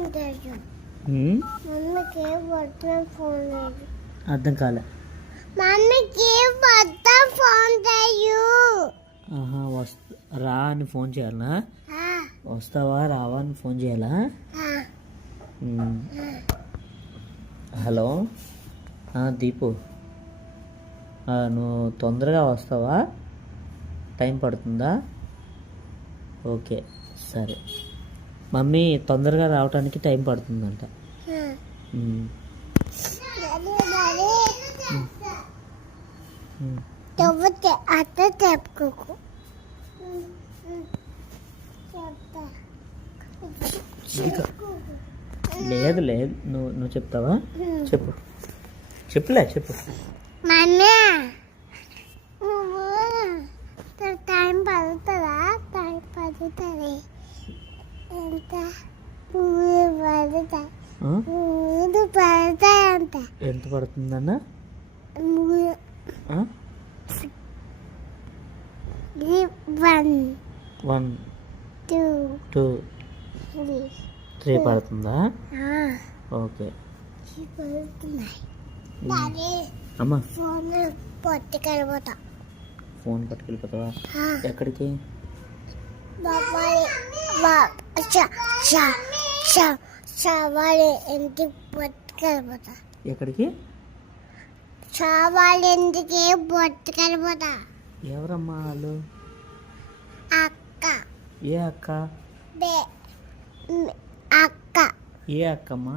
మమ్మీకి birthday phone లేదు. అర్థం కాలే. మమ్మీకి బర్త్డే ఫోన్ చేయు. రా అని ఫోన్ చేయాలా? వస్తావా రావా అని ఫోన్ చేయాలా? హలో దీపు, నువ్వు తొందరగా వస్తావా? టైం పడుతుందా? ఓకే సరే. మమ్మీ తొందరగా రావడానికి టైం పడుతుందంట. లేదు లేదు, నువ్వు చెప్తావా? చెప్పు చెప్పు. మమ్మీ టైం పడుతుందా? టైం పడుతుంది. ఎంత పడుతుంది? పడతాయి అంత. ఎంత పడుతుందన్న? 1 2 3 పడుతుందా? ఓకే అమ్మా. ఫోన్ పట్టుకెళ్ళిపోతా. ఫోన్ పట్టుకెళ్ళిపోతావా? ఎక్కడికి? ఇంటికి పట్టుకెళ్ళిపోతా. ఎక్కడికి? చావాలి ఇంటికి పట్టుకెళ్ళిపోతా. ఎవరమ్మా వాళ్ళు? అక్క. ఏ అక్క? అక్క. ఏ అక్కమ్మా?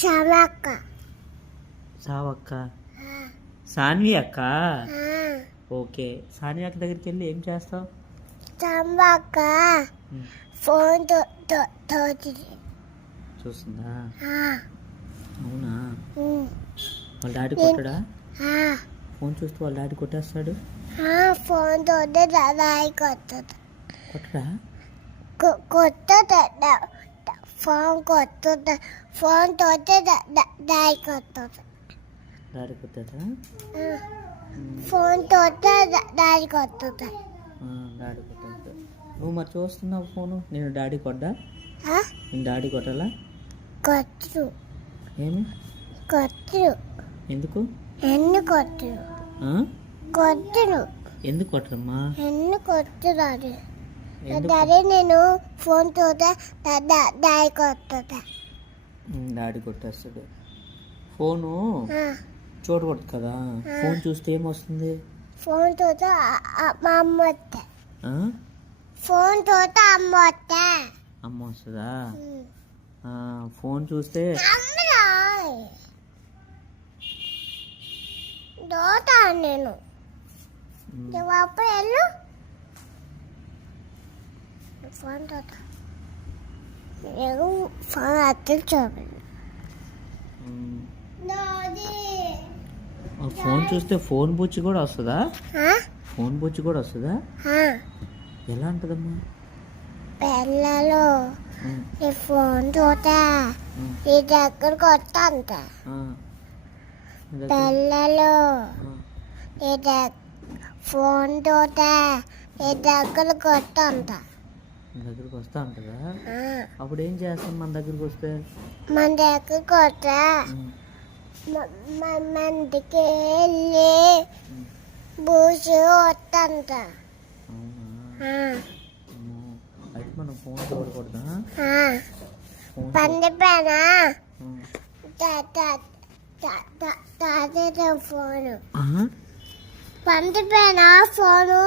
చావక్క. సావక్క. సాన్వి అక్క. ఓకే, సాన్వి అక్క దగ్గరికి వెళ్ళి ఏం చేస్తావు? చావక్క ఫోన్ చూస్తుందా? అవునా? వాళ్ళ డాడీ కొట్టడా? ఫోన్ చూస్తూ వాళ్ళ డాడీ కొట్టేస్తాడు. ఫోన్ తోటే డాడీ కొట్టడా? ఫోన్ తోటే డాడీ కొట్టదా? ఫోన్ తోటే డాడీ కొట్టదా? డాడీ కొట్టేస్తా. నువ్వు మరి చూస్తున్నావు ఫోను. నేను డాడీ కొట్టా? నేను డాడీ కొట్టాలా? కొట్టరు. ఏమి కొట్టరు? ఎందుకు? ఎందుకు కొట్టరు? కొట్టరు. ఎందుకు కొట్టరమ్మా? ఎందుకు కొట్టురాడు? డాడీ నేను ఫోన్ తోటే డాడీ కొట్టదా? డాడీ కొట్టేస్తాడు. ఫోను చూడకూడదు కదా. ఫోన్ చూస్తే ఏమొస్తుంది? ఫోన్ తోట అమ్మ వస్తా. ఫోన్ తోట అమ్మ వస్తా. అమ్మ వస్తుందా? ఫోన్ చూస్తే దోట నేను అప్పుడు వెళ్ళు. ఫోన్ తోట నేను ఫోన్ అత్తే చూపి. ఫోన్ చూస్తే ఫోన్ బుచ్చి కూడా వస్తుందా? ఫోన్ బుచ్చి కూడా వస్తుందా? ఎలా ఉంటుందమ్మా? పిల్లలు ఈ ఫోన్ తోట ఈ దగ్గరకు వస్తా అంత. పిల్లలు ఫోన్ తోట ఈ దగ్గరకు వస్తా అంత. దగ్గరకు వస్తా ఉంటుందా? అప్పుడు ఏం చేస్తాం మన దగ్గరకు వస్తే? మన దగ్గరకు వస్తా మందికి వెళ్ళి బూసి వస్తంత. అయితే మనం ఫోన్ చూడకూడదా? పండిపోయిన ఫోను పండిపోయిన ఫోను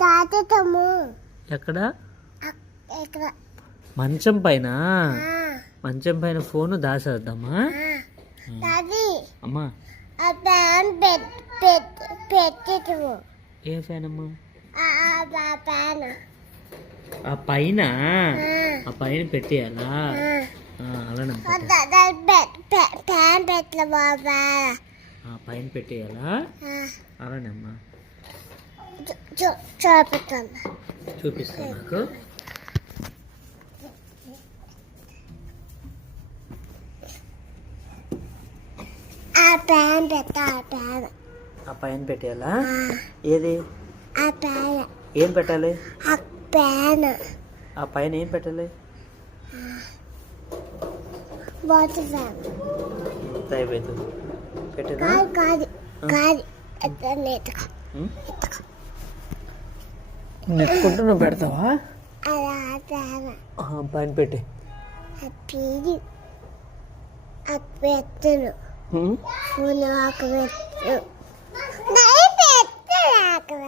తాతము. ఎక్కడ? ఇక్కడ మంచం పైన. మంచం పైన ఫోను దాసేద్దామా? అమ్మా ఆ ఫ్యాన్ పెట్టు. ఏ ఫ్యాన్ అమ్మా? ఫ్యాన్ ఆ పైన పెట్టేయాలా? అలానే ఫ్యాన్ పెట్టలే బాబా. పైన పెట్టేయాలా? అలానేమ్మా. చూపిస్తాను నాకు. ఆ ప్యాన్ పెట్టా ప్యాన్ ఆ పైన పెట్టేయాలా? ఏది? ఆ ప్యాన్ ఏం పెట్టాలి? ఆ ప్యాన్ ఆ పైన ఏం పెట్టాలి? వాటర్ ప్యాన్ అయిపోతుంది పెట్టేదా? కాదు కాదు నెట్టుగా నెట్టుకుంటూ నువ్వు పెడతావా? అలా ప్యాన్ పైన పెట్టి ఆ పీడి ఆ పెట్టను ఫోన్ ఆకు పెట్టు పెట్టు అక్కడ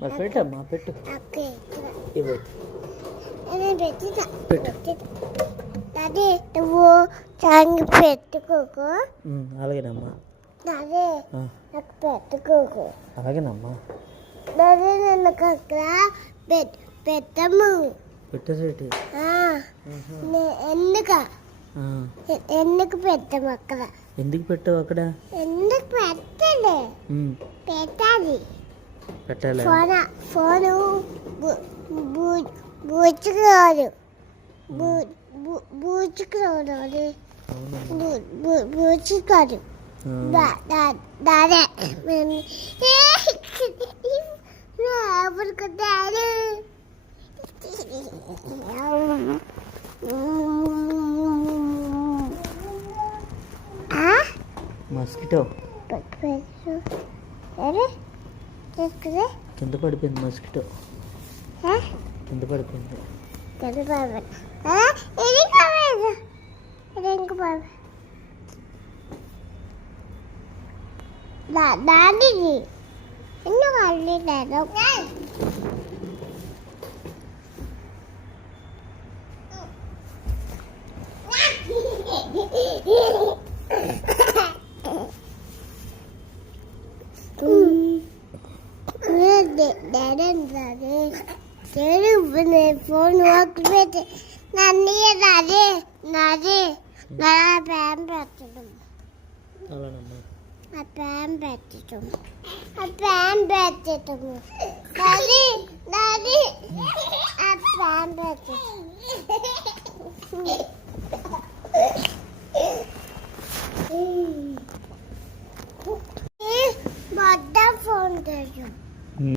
మరి పెట్టమ్మా పెట్టు. ఇవ్వు అదే నువ్వు చాంగి పెట్టుకోకు. అలాగేనమ్మా. అదే నాకు పెట్టుకోకు. అలాగేనమ్మా. అదే నన్ను అక్కడ పెట్టము. పెట్టేసేటి ఎందుకు పెట్టము అక్కడ? ఎందుకు పెట్టావు అక్కడ? ఎందుకు పెట్టలే పెట్టాలి. పెట్టాలి. ఫోను బూచుకురాదు బూచుకురాదు బూచుకోదు. దాదే ఎవరుకుంటారు? మస్కిటో కింద పడిపోయింది. మస్కిటో కింద పడిపోయింది. దానిది ఎందుకు అల్లిలేదు? ఫోన్ పెట్టి నన్ను నాదే నాదే నా ప్యాన్ పెట్టడం ఆ ప్యాన్ పెట్టడం ఆ ప్యాన్ పెట్టడము నాది నాది ఆ ప్యాన్ పెట్టడం